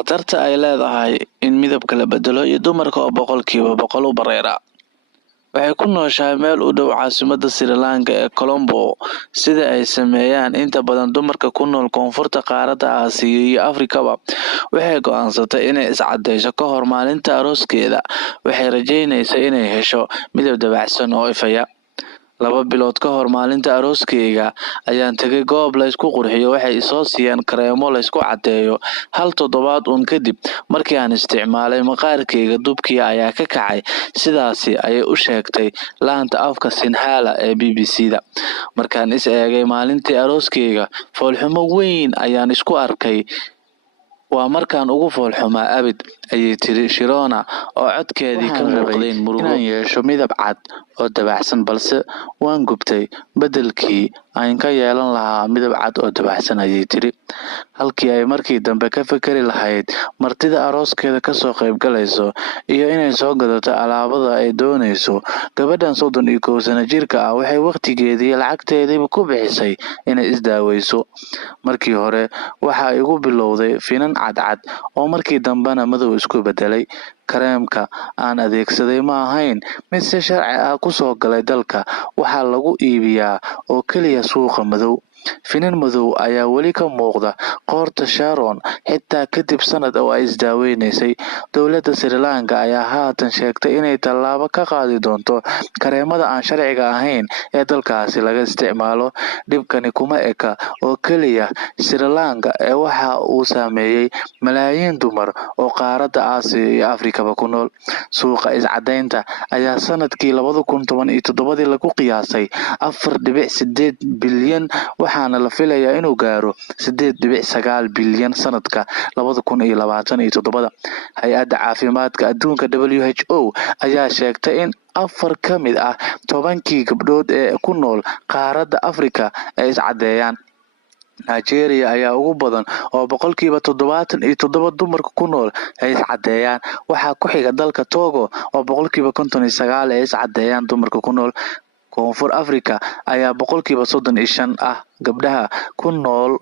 khatarta ay leedahay in midabka la bedelo iyo dumarka oo boqolkiiba boqol u bareera. Waxay ku nooshahay meel u dhow caasimadda Sri Lanka ee Colombo, sida ay sameeyaan inta badan dumarka ku nool koonfurta qaaradda Aasiya iyo Afrikaba. Waxay go'aansatay inay is-caddeyso ka hor maalinta arooskeeda. Waxay rajeynaysaa inay hesho midab dabacsan oo ifaya. 2 bilood ka hor maalinta arooskeyga ayaan tagay goob la isku qurxiyo. Waxay i soo siiyeen kareemo la isku caddeeyo. 1 toddobaad kadib markii aan isticmaalay, maqaarkayga dubkii ayaa ka kacay. Sidaasi ayay u sheegtay laanta afka Sinhala ee BBC-da. Markaan is eegay maalintii arooskeyga, foolxumo weyn ayaan isku arkay. Waa markaan ugu foolxumaa abid, ayay tiri Shirona oo codkeedii ka muuqdeen murugo. Inaan yeesho midab cad oo dabacsan, balse waan gubtay. Beddelkii aan ka yeelan lahaa midab cad oo dabacsan, ayay tiri. Halkii ay markii dambe ka fikiri lahayd martida arooskeeda kasoo qaybgalayso iyo inay soo gadato alaabada ay doonayso, gabadhan 31 sano jirka ah waxay waqtigeedii lacagteediiba ku bixisay inay isdaaweyso. Markii hore waxa igu bilowday finan cadcad oo markii dambena madow isku bedelay. Kareemka aan adeegsaday ma ahayn mid si sharci ah ku soo galay dalka. Waxaa lagu iibiyaa oo keliya suuqa madow. Finan madow ayaa weli ka muuqda qoorta Sharon xitaa kadib sanad oo ay isdaaweysay. Dowladda Sri Lanka ayaa haatan sheegtay inay tallaabo ka qaadi doonto kareemada aan sharciga ahayn ee dalkaasi laga isticmaalo. Dhibkani kuma eka oo keliya Sri Lanka ee waxa uu saameeyay malaayiin dumar oo qaaradda Aasiya iyo Afrikaba ku nool. Suuqa is-caddeynta ayaa sanadkii 2017 lagu qiyaasay 4.8 bilyan, waxaana la filayaa inuu gaaro 8.9 bilyan sanadka 2027. Hay-adda Caafimaadka Adduunka WHO ayaa sheegtay in 4 ka mid ah 10 gabdhood ee ku nool qaaradda Afrika ay is-caddeeyaan. Nigeria ayaa ugu badan oo boqolkiiba 77 dumarka ku nool ay is-caddeeyaan. Waxaa ku xiga dalka Togo oo boqolkiiba 59 ay is-caddeeyaan dumarka ku nool. Koonfur Afrika ayaa boqolkiiba 35 ah gabdhaha ku nool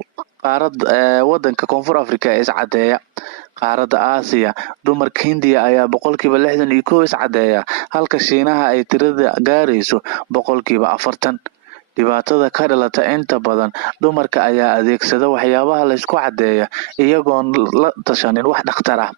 wadanka Koonfur Afrika ee is-caddeeya. Qaaradda Aasiya, dumarka Hindiya ayaa boqolkiiba 61 is-caddeeya, halka Shiinaha ay tirada gaarayso boqolkiiba 40. Dhibaatada ka dhalata inta badan dumarka ayaa adeegsada waxyaabaha la isku caddeeyo iyagoon la tashanin wax dhakhtar ah.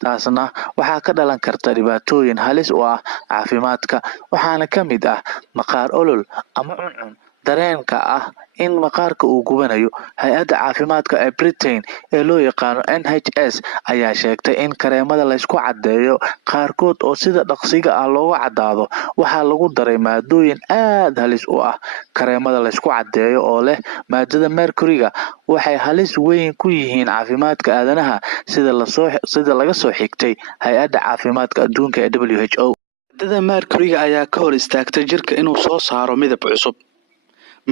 Taasna waxaa ka dhalan karta dhibaatooyin halis u ah caafimaadka, waxaana ka mid ah maqaar olol ama cuncun dareenka ah in maqaarka uu gubanayo. Hay-adda caafimaadka ee Britain ee loo yaqaano NHS ayaa sheegtay in kareemada la isku caddeeyo qaarkood oo sida dhaqsiga ah looga caddaado waxaa lagu daray maadooyin aad halis u ah. Kareemada la isku caddeeyo oo leh maadada mercury-ga waxay halis weyn ku yihiin caafimaadka aadanaha, sida laga soo xigtay Hay-adda Caafimaadka Adduunka ee WHO. Maadada mercury-ga ayaa ka hor istaagtay jirka inuu soo saaro midab cusub.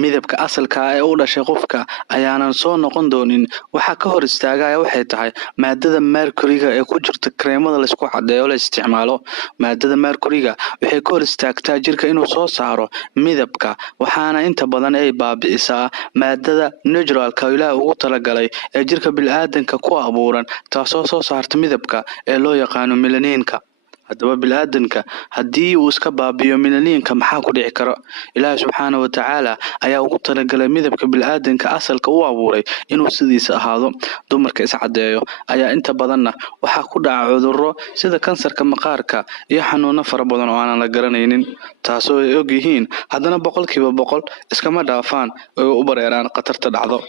Midabka asalka ah ee u dhashay qofka ayaanan soo noqon doonin. Waxa ka hor istaagaya waxay tahay maadada mercury-ga ee ku jirta kareemada la isku caddeeyo la isticmaalo. Maadada mercury-ga waxay ka hor istaagtaa jirka inuu soo saaro midabka, waxaana inta badan ay baabi'isaa maadada naturalka oo Ilaahay ugu talagalay ee jirka bini'aadamka ku abuuran, taasoo soo saarta midabka ee loo yaqaano melanin-ka. Haddaba bini'aadamka haddii uu iska baabi'iyo melanin-ka maxaa ku dhici kara? Ilaahay subxaanahu wa tacaala ayaa ugu talagalay midabka bini'aadamka asalka u abuuray inuu sidiisa ahaado. Dumarka is-caddeeyo ayaa inta badanna waxaa ku dhaca cudurro sida kansarka maqaarka iyo xanuuno fara badan oo aanan la garanaynin, taasoo ay og yihiin haddana boqolkiiba boqol iskama dhaafaan oo u bareeraan khatarta dhacdo.